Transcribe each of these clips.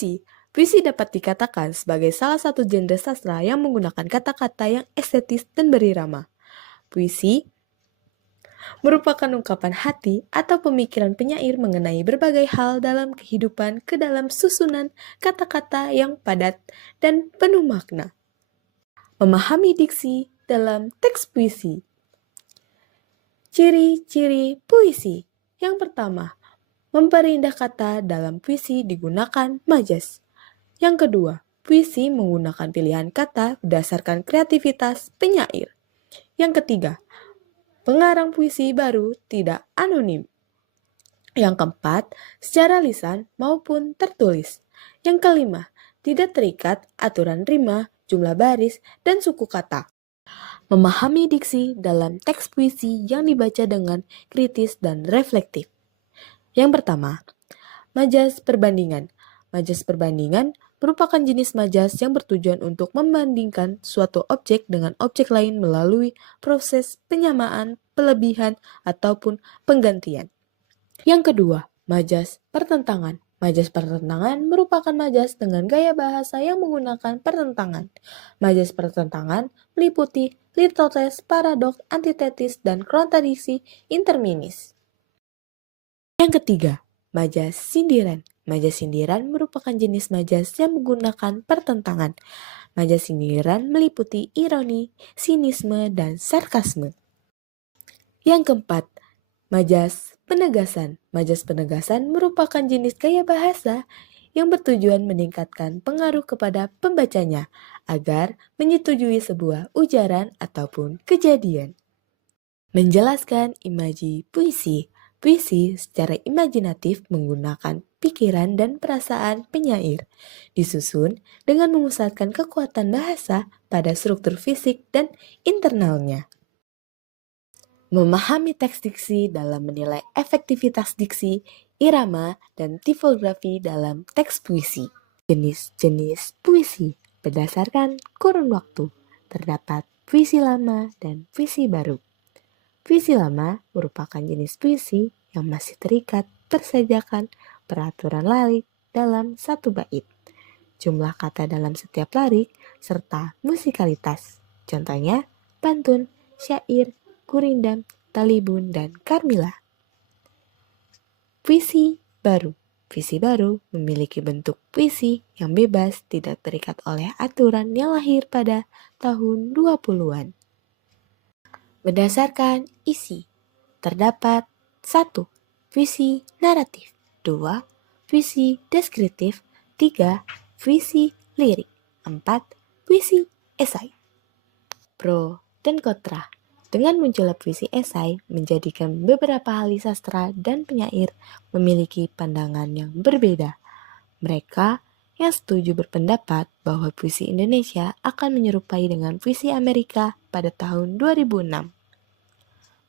Puisi. Puisi dapat dikatakan sebagai salah satu genre sastra yang menggunakan kata-kata yang estetis dan berirama. Puisi merupakan ungkapan hati atau pemikiran penyair mengenai berbagai hal dalam kehidupan ke dalam susunan kata-kata yang padat dan penuh makna. Memahami diksi dalam teks puisi. Ciri-ciri puisi. Yang pertama, memperindah kata dalam puisi digunakan majas. Yang kedua, puisi menggunakan pilihan kata berdasarkan kreativitas penyair. Yang ketiga, pengarang puisi baru tidak anonim. Yang keempat, secara lisan maupun tertulis. Yang kelima, tidak terikat aturan rima, jumlah baris, dan suku kata. Memahami diksi dalam teks puisi yang dibaca dengan kritis dan reflektif. Yang pertama, majas perbandingan. Majas perbandingan merupakan jenis majas yang bertujuan untuk membandingkan suatu objek dengan objek lain melalui proses penyamaan, pelebihan, ataupun penggantian. Yang kedua, majas pertentangan. Majas pertentangan merupakan majas dengan gaya bahasa yang menggunakan pertentangan. Majas pertentangan meliputi litotes, paradoks, antitesis, dan kontradiksi interminis. Yang ketiga, majas sindiran. Majas sindiran merupakan jenis majas yang menggunakan pertentangan. Majas sindiran meliputi ironi, sinisme, dan sarkasme. Yang keempat, majas penegasan. Majas penegasan merupakan jenis gaya bahasa yang bertujuan meningkatkan pengaruh kepada pembacanya agar menyetujui sebuah ujaran ataupun kejadian. Menjelaskan imaji puisi. Puisi secara imajinatif menggunakan pikiran dan perasaan penyair, disusun dengan memusatkan kekuatan bahasa pada struktur fisik dan internalnya. Memahami teks diksi dalam menilai efektivitas diksi, irama, dan tipografi dalam teks puisi. Jenis-jenis puisi berdasarkan kurun waktu. Terdapat puisi lama dan puisi baru. Puisi lama merupakan jenis puisi yang masih terikat persajakan peraturan larik dalam satu bait, jumlah kata dalam setiap larik, serta musikalitas. Contohnya, pantun, syair, gurindam, talibun, dan karmila. Puisi baru. Puisi baru memiliki bentuk puisi yang bebas, tidak terikat oleh aturan yang lahir pada tahun 20-an. Berdasarkan isi, terdapat 1. Puisi naratif, 2. Puisi deskriptif, 3. Puisi lirik, 4. Puisi esai. Pro dan kontra. Dengan munculnya puisi esai menjadikan beberapa ahli sastra dan penyair memiliki pandangan yang berbeda. Mereka yang setuju berpendapat bahwa puisi Indonesia akan menyerupai dengan puisi Amerika pada tahun 2006.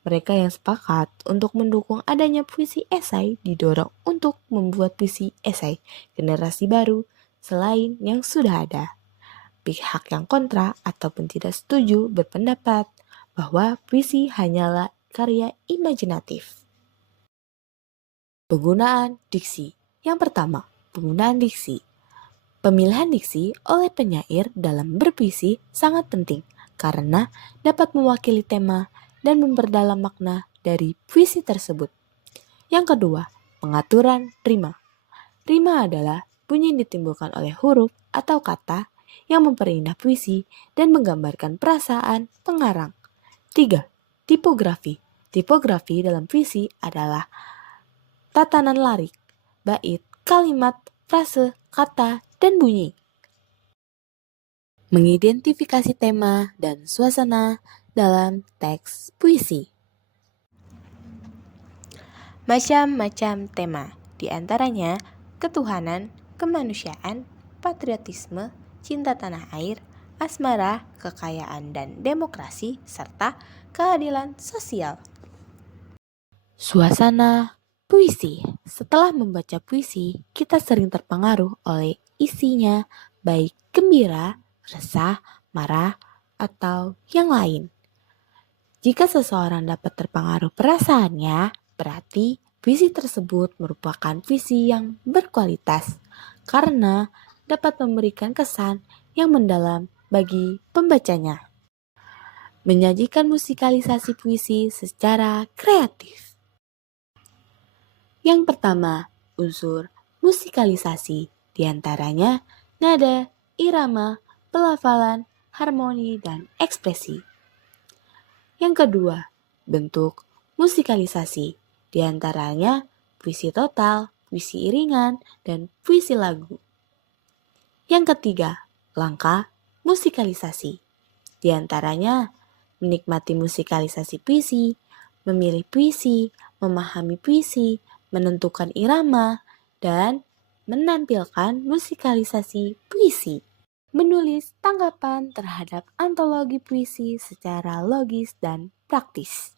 Mereka yang sepakat untuk mendukung adanya puisi esai didorong untuk membuat puisi esai generasi baru selain yang sudah ada. Pihak yang kontra ataupun tidak setuju berpendapat bahwa puisi hanyalah karya imajinatif. Penggunaan diksi. Yang pertama, penggunaan diksi. Pemilihan diksi oleh penyair dalam berpuisi sangat penting karena dapat mewakili tema dan memperdalam makna dari puisi tersebut. Yang kedua, pengaturan rima. Rima adalah bunyi yang ditimbulkan oleh huruf atau kata yang memperindah puisi dan menggambarkan perasaan pengarang. 3. Tipografi. Tipografi dalam puisi adalah tatanan larik, bait, kalimat, frase, kata, dan bunyi. Mengidentifikasi tema dan suasana dalam teks puisi. Macam-macam tema, di antaranya ketuhanan, kemanusiaan, patriotisme, cinta tanah air, asmara, kekayaan dan demokrasi, serta keadilan sosial. Suasana puisi. Setelah membaca puisi, kita sering terpengaruh oleh isinya, baik gembira, resah, marah, atau yang lain. Jika seseorang dapat terpengaruh perasaannya, berarti puisi tersebut merupakan puisi yang berkualitas. karena dapat memberikan kesan yang mendalam bagi pembacanya. Menyajikan musikalisasi puisi secara kreatif. Yang pertama, unsur musikalisasi, diantaranya nada, irama, pelafalan, harmoni, dan ekspresi. Yang kedua, bentuk musikalisasi, diantaranya puisi total, puisi iringan, dan puisi lagu. Yang ketiga, langkah musikalisasi, diantaranya menikmati musikalisasi puisi, memilih puisi, memahami puisi, menentukan irama, dan menampilkan musikalisasi puisi. Menulis tanggapan terhadap antologi puisi secara logis dan praktis.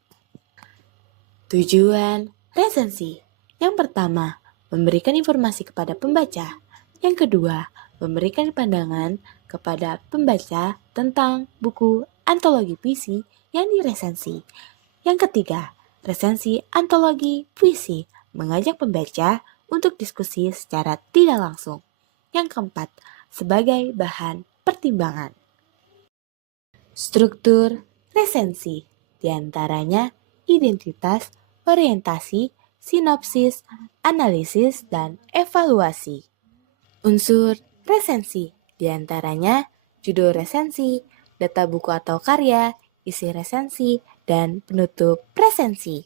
Tujuan resensi. Yang pertama, memberikan informasi kepada pembaca. Yang kedua, memberikan pandangan kepada pembaca tentang buku antologi puisi yang diresensi. Yang ketiga, resensi antologi puisi mengajak pembaca untuk diskusi secara tidak langsung. Yang keempat, sebagai bahan pertimbangan. Struktur resensi, diantaranya identitas, orientasi, sinopsis, analisis, dan evaluasi. Unsur resensi, diantaranya judul resensi, data buku atau karya, isi resensi, dan penutup resensi.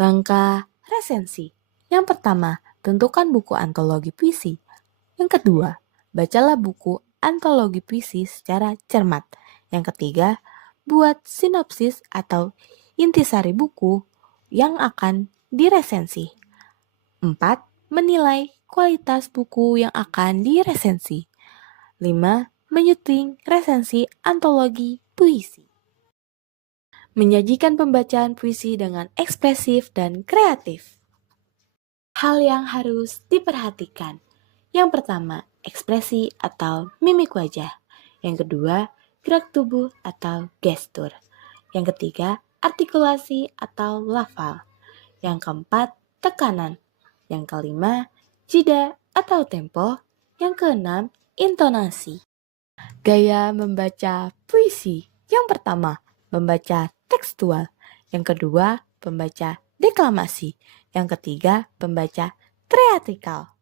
Langkah resensi. Yang pertama, tentukan buku antologi puisi. Yang kedua, bacalah buku antologi puisi secara cermat. Yang ketiga, buat sinopsis atau intisari buku yang akan diresensi. 4. Menilai kualitas buku yang akan diresensi. 5. Menyuting resensi antologi puisi. Menyajikan pembacaan puisi dengan ekspresif dan kreatif. Hal yang harus diperhatikan. Yang pertama, ekspresi atau mimik wajah. Yang kedua, gerak tubuh atau gestur. Yang ketiga, artikulasi atau lafal. Yang keempat, tekanan. Yang kelima, jeda atau tempo. Yang keenam, intonasi. Gaya membaca puisi. Yang pertama, membaca tekstual. Yang kedua, pembaca deklamasi. Yang ketiga, pembaca teatrikal.